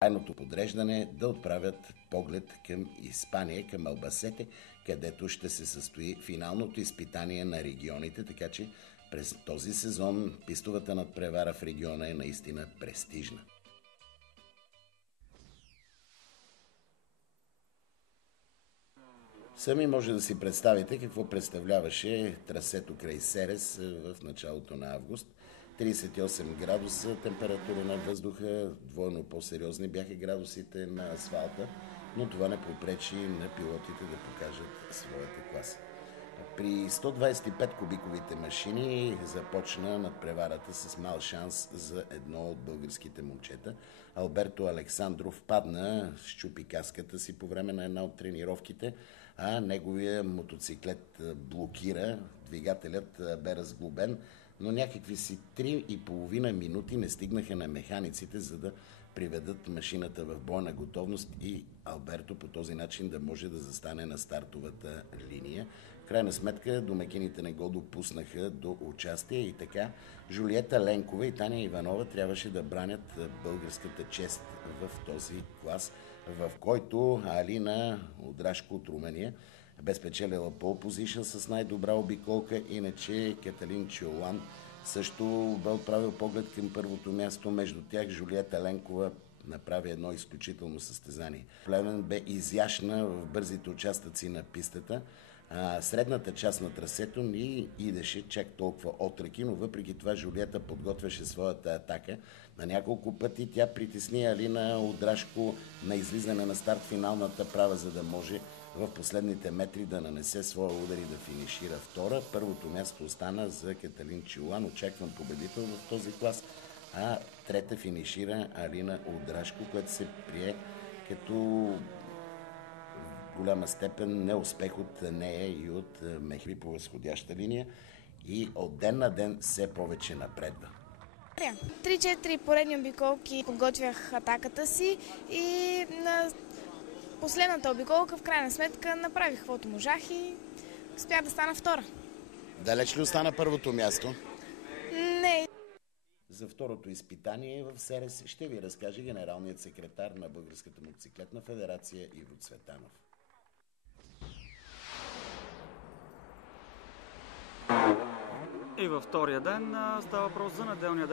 крайното подреждане да отправят поглед към Испания, към Албасете, където ще се състои финалното изпитание на регионите, така че през този сезон пистовата надпревара в региона е наистина престижна. Сами може да си представите какво представляваше трасето край Серес в началото на август. 38 градуса температура на въздуха, двойно по-сериозни бяха градусите на асфалта, но това не попречи на пилотите да покажат своята класа. При 125 кубиковите машини започна надпреварата с мал шанс за едно от българските момчета. Алберто Александров падна, счупи каската си по време на една от тренировките, а неговия мотоциклет блокира, двигателят бе разглобен, но някакви си 3,5 минути не стигнаха на механиците, за да приведат машината в бойна готовност и Алберто по този начин да може да застане на стартовата линия. В крайна сметка домакините не го допуснаха до участие и така Жулиета Ленкова и Таня Иванова трябваше да бранят българската чест в този клас, в който Алина Удрашко от Румъния бе спечелила пол позишън с най-добра обиколка, иначе Каталин Чиолан също бе отправил поглед към първото място. Между тях Жулиета Ленкова направи едно изключително състезание. Плевен бе изящна в бързите участъци на пистата. Средната част на трасето ни идеше чак толкова отръки, но въпреки това Жулиета подготвяше своята атака. На няколко пъти тя притесни Алина Удрашко на излизане на старт финалната права, за да може в последните метри да нанесе своя удар и да финишира втора. Първото място остана за Каталин Чилан, очакван победител в този клас, а трета финишира Алина Удрашко, което се прие като голяма степен неуспех от нея и от Мехри по възходяща линия и от ден на ден все повече напредва. 3-4 поредни обиколки подготвях атаката си и на последната обиколка в крайна сметка направих каквото можах и успях да стана втора. Далеч ли остана първото място? Не. За второто изпитание в Серес ще ви разкаже генералният секретар на Българската мотоциклетна федерация Иво Цветанов. И във втория ден става въпрос за неделния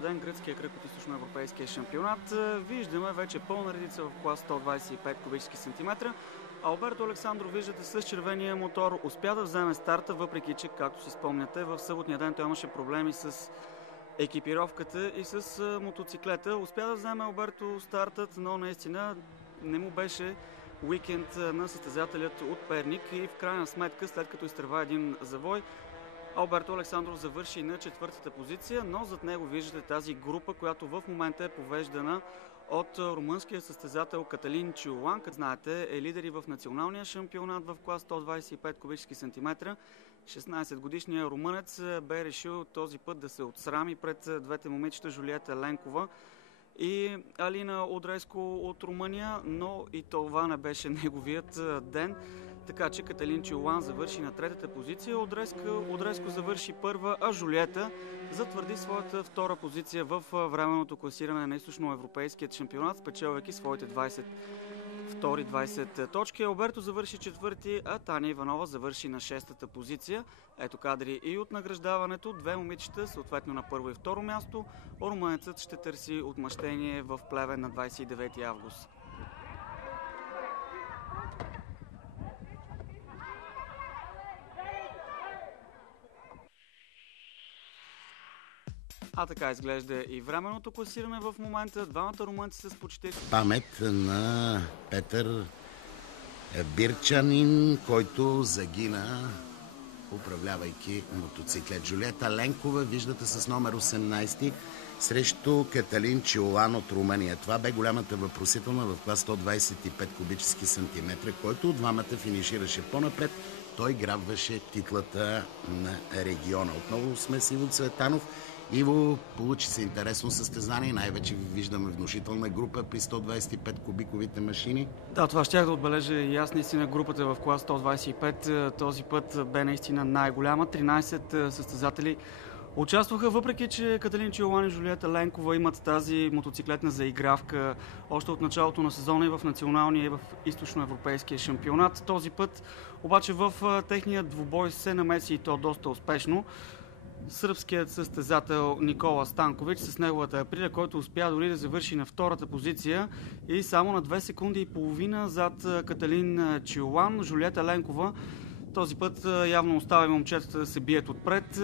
ден гръцкия кръг от източноевропейския шампионат. Виждаме вече пълна редица в клас 125 кубически сантиметра. Алберто Александров, виждате, с червения мотор успя да вземе старта, въпреки че, както си спомняте, в съботния ден той имаше проблеми с екипировката и с мотоциклета. Успя да вземе Алберто стартът, но наистина не му беше уикенд на състезателят от Перник и в крайна сметка, след като изтърва един завой, Алберто Александров завърши на четвъртата позиция, но зад него виждате тази група, която в момента е повеждана от румънския състезател Каталин Чиолан. Като знаете, е лидер и в националния шампионат в клас 125 кубически сантиметра. 16-годишният румънец бе решил този път да се отсрами пред двете момичета Жулиета Ленкова и Алина Удреско от Румъния, но и това не беше неговият ден. Така че Каталин Чиолан завърши на третата позиция, Удреско завърши първа, а Жулиета затвърди своята втора позиция в временното класиране на източноевропейският шампионат, спечелвайки своите 20 точки. Алберто завърши четвърти, а Таня Иванова завърши на шестата позиция. Ето кадри и от награждаването. Две момичета, съответно на първо и второ място. Румънецът ще търси отмъщение в Плевен на 29 август. А така изглежда и временното класиране в момента. Двамата румънци с почти... Памет на Петър Бирчанин, който загина, управлявайки мотоциклет. Жулиета Ленкова, виждате, с номер 18 срещу Каталин Чиолан от Румъния. Това бе голямата въпросителна в клас 125 кубически сантиметра, който от двамата финишираше по-напред. Той грабваше титлата на региона. Отново сме с Иво Цветанов. Иво, получи се интересно състезание, най-вече виждаме внушителна група при 125 кубиковите машини. Да, това щях да отбележа и аз. Наистина групата в клас 125 този път бе наистина най-голяма. 13 състезатели Участваха, въпреки че Каталин Чиолан и Жулиета Ленкова имат тази мотоциклетна заигравка още от началото на сезона и в националния и в източноевропейския шампионат. Този път обаче в техния двубой се намеси и то доста успешно сръбският състезател Никола Станкович с неговата Априлия, който успя дори да завърши на втората позиция и само на 2 секунди и половина зад Каталин Чиолан. Жулиета Ленкова този път явно остави момчетата да се бият отпред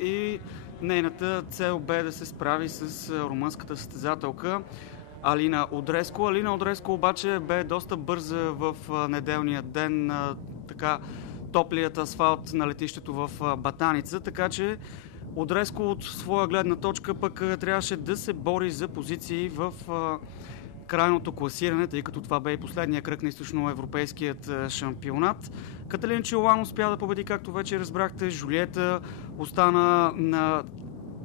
и нейната цел бе да се справи с румънската състезателка Алина Одреско. Алина Одреско обаче бе доста бърза в неделния ден на така топлият асфалт на летището в Батаница, така че Одреско от своя гледна точка пък трябваше да се бори за позиции в крайното класиране, тъй като това бе и последния кръг на източноевропейският шампионат. Каталин Чиолан успя да победи, както вече разбрахте. Жулиета остана на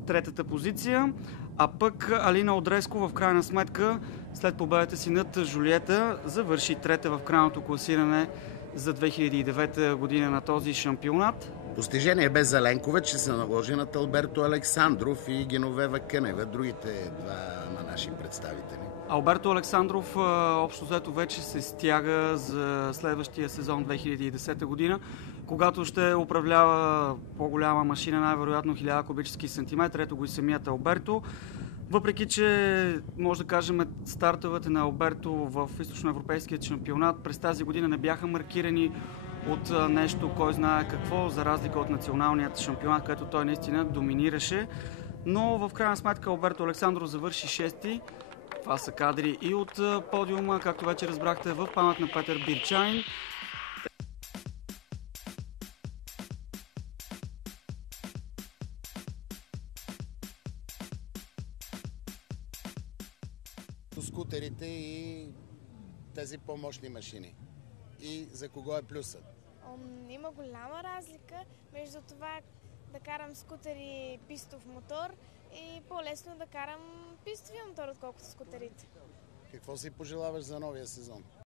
третата позиция, а пък Алина Одреско в крайна сметка, след победата си над Жулиета, завърши трета в крайното класиране за 2009 година на този шампионат. Постижение бе за Ленкова, че се наложи над Алберто Александров и Геновева Кънева, другите два наши представители. Алберто Александров общо взето вече се стяга за следващия сезон 2010 година, когато ще управлява по-голяма машина, най-вероятно 1000 кубически сантиметра. Ето го и самият Алберто. Въпреки че, може да кажем, стартовете на Алберто в източноевропейският шампионат през тази година не бяха маркирани от нещо, кой знае какво, за разлика от националният шампионат, където той наистина доминираше. Но в крайна сметка Алберто Александров завърши 6-ти. Това са кадри и от подиума, както вече разбрахте, в памет на Петър Бирчайн. Скутерите и тези по-мощни машини. И за кого е плюсът? Има голяма разлика между това да карам скутер и пистов мотор и по-лесно да карам пистови мотор, отколкото скутерите. Какво си пожелаваш за новия сезон?